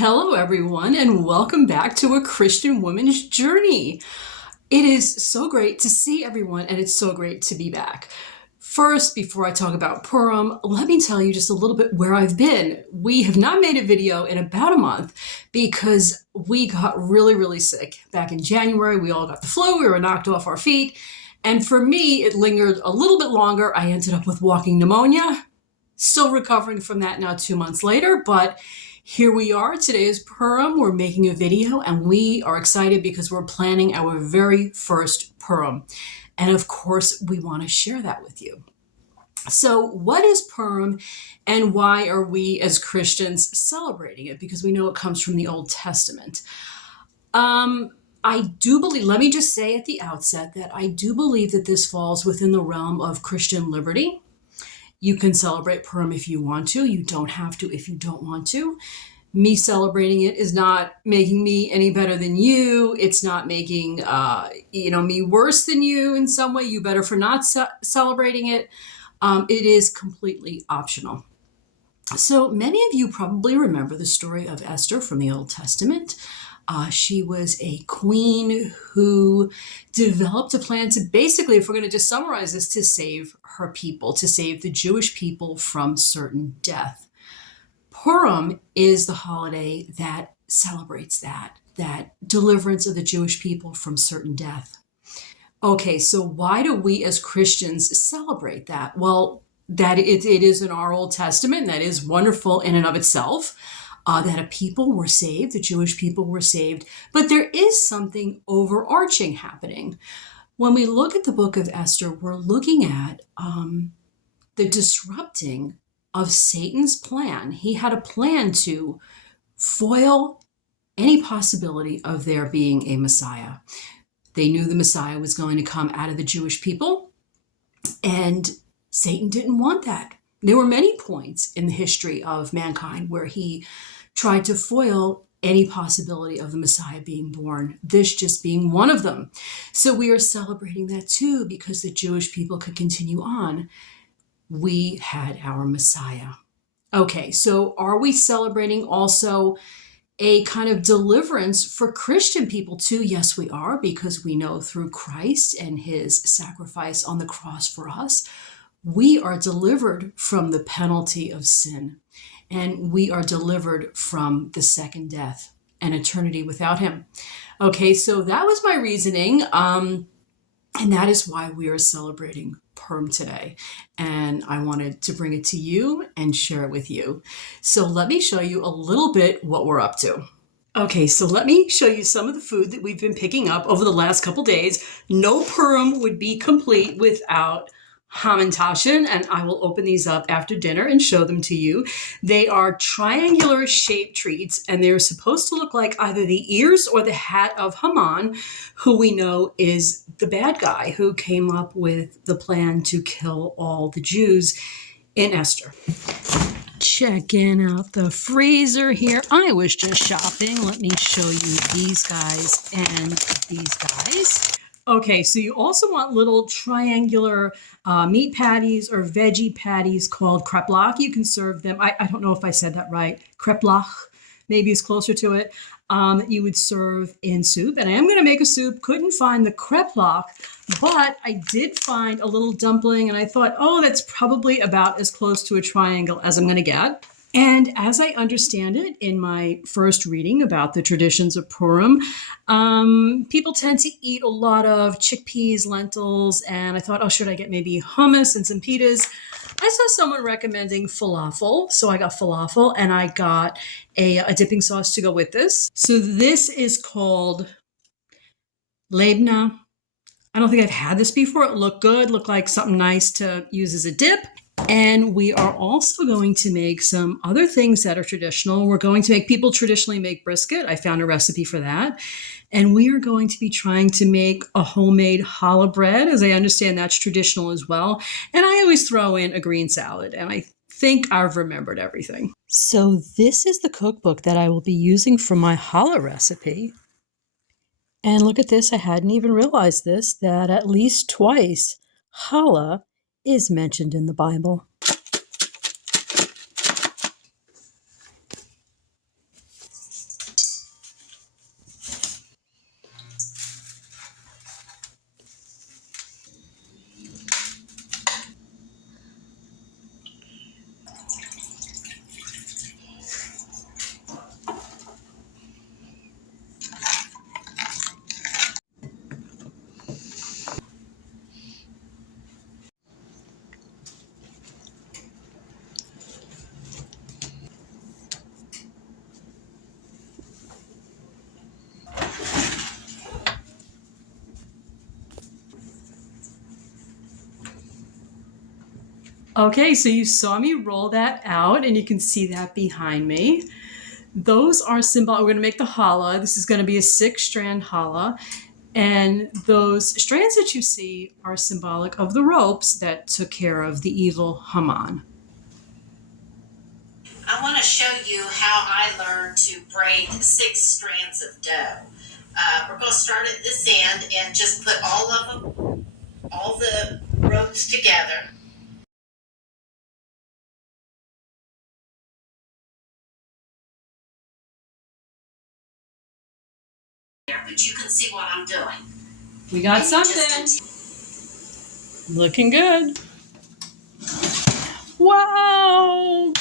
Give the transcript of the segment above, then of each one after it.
Hello, everyone, and welcome back to A Christian Woman's Journey. It is so great to see everyone, and it's so great to be back. First, before I talk about Purim, let me tell you just a little bit where I've been. We have not made a video in about a month because we got really sick. Back in January, we all got the flu, we were knocked off our feet, and for me, it lingered a little bit longer. I ended up with walking pneumonia. Still recovering from that now 2 months later, but here we are. Today is Purim. We're making a video and we are excited because we're planning our very first Purim. And of course, we want to share that with you. So what is Purim and why are we as Christians celebrating it? Because we know it comes from the Old Testament. I do believe, let me just say at the outset that I do believe that this falls within the realm of Christian liberty. You can celebrate Purim if you want to. You don't have to if you don't want to. Me celebrating it is not making me any better than you. It's not making me worse than you in some way. You better for not celebrating it. It is completely optional. So many of you probably remember the story of Esther from the Old Testament. She was a queen who developed a plan to basically, if we're going to just summarize this, to save her people, to save the Jewish people from certain death. Purim is the holiday that celebrates that deliverance of the Jewish people from certain death. Okay, so why do we as Christians celebrate that? Well, that it is in our Old Testament, and that is wonderful in and of itself. That a people were saved, the Jewish people were saved, but there is something overarching happening. When we look at the Book of Esther, we're looking at the disrupting of Satan's plan. He had a plan to foil any possibility of there being a Messiah. They knew the Messiah was going to come out of the Jewish people, and Satan didn't want that. There were many points in the history of mankind where he tried to foil any possibility of the Messiah being born, this just being one of them. So we are celebrating that too because the Jewish people could continue on. We had our Messiah. Okay, so are we celebrating also a kind of deliverance for Christian people too? Yes, we are, because we know through Christ and his sacrifice on the cross for us, we are delivered from the penalty of sin. And we are delivered from the second death and eternity without him. Okay, so that was my reasoning. And that is why we are celebrating Purim today. And I wanted to bring it to you and share it with you. So let me show you a little bit what we're up to. Okay, so let me show you some of the food that we've been picking up over the last couple days. No Purim would be complete without Hamantaschen, and I will open these up after dinner and show them to you. They are triangular shaped treats, and they're supposed to look like either the ears or the hat of Haman, who we know is the bad guy who came up with the plan to kill all the Jews in Esther. Checking out the freezer here. I was just shopping. Let me show you these guys and these guys. Okay, so you also want little triangular meat patties or veggie patties called kreplach. You can serve them. I don't know if I said that right. Kreplach maybe is closer to it. You would serve in soup. And I am going to make a soup. Couldn't find the kreplach, but I did find a little dumpling. And I thought, oh, that's probably about as close to a triangle as I'm going to get. And as I understand it, in my first reading about the traditions of Purim, people tend to eat a lot of chickpeas, lentils, and I thought, oh, should I get maybe hummus and some pitas? I saw someone recommending falafel, so I got falafel, and I got a dipping sauce to go with this. So this is called labna. I don't think I've had this before. It looked good, looked like something nice to use as a dip. And we are also going to make some other things that are traditional. We're going to make, people traditionally make brisket. I found a recipe for that. And we are going to be trying to make a homemade challah bread. As I understand, that's traditional as well. And I always throw in a green salad. And I think I've remembered everything. So this is the cookbook that I will be using for my challah recipe. And look at this. I hadn't even realized this, that at least twice challah is mentioned in the Bible. Okay, so you saw me roll that out, and you can see that behind me. Those are symbolic. We're going to make the challah. This is going to be a 6-strand challah. And those strands that you see are symbolic of the ropes that took care of the evil Haman. I want to show you how I learned to braid 6 strands of dough. We're going to start at this end and just put all the ropes together. But you can see what I'm doing. We got something. Looking good. Wow,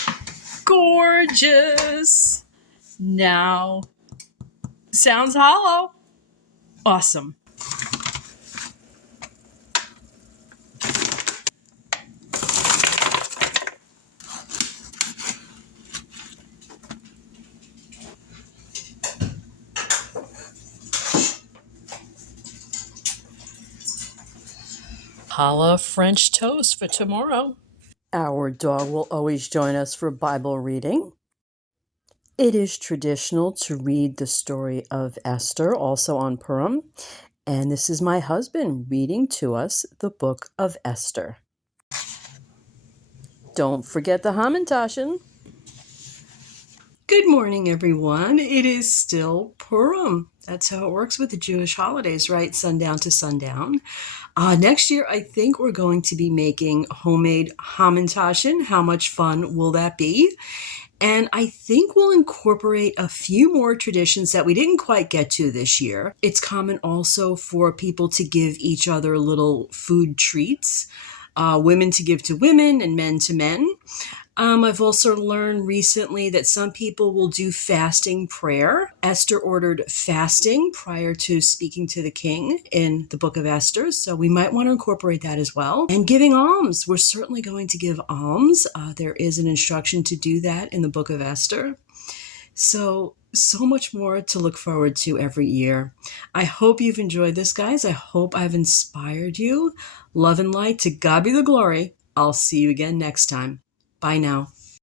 gorgeous. Now, sounds hollow. Awesome. Challah French toast for tomorrow. Our dog will always join us for Bible reading. It is traditional to read the story of Esther, also on Purim, and this is my husband reading to us the Book of Esther. Don't forget the Hamantaschen. Good morning, everyone. It is still Purim. That's how it works with the Jewish holidays, right? Sundown to sundown. Next year, I think we're going to be making homemade Hamantaschen. How much fun will that be? And I think we'll incorporate a few more traditions that we didn't quite get to this year. It's common also for people to give each other little food treats, women to give to women and men to men. I've also learned recently that some people will do fasting prayer. Esther ordered fasting prior to speaking to the king in the Book of Esther, so we might want to incorporate that as well. And giving alms. We're certainly going to give alms. There is an instruction to do that in the Book of Esther. So much more to look forward to every year. I hope you've enjoyed this, guys. I hope I've inspired you. Love and light. To God be the glory. I'll see you again next time. Bye now.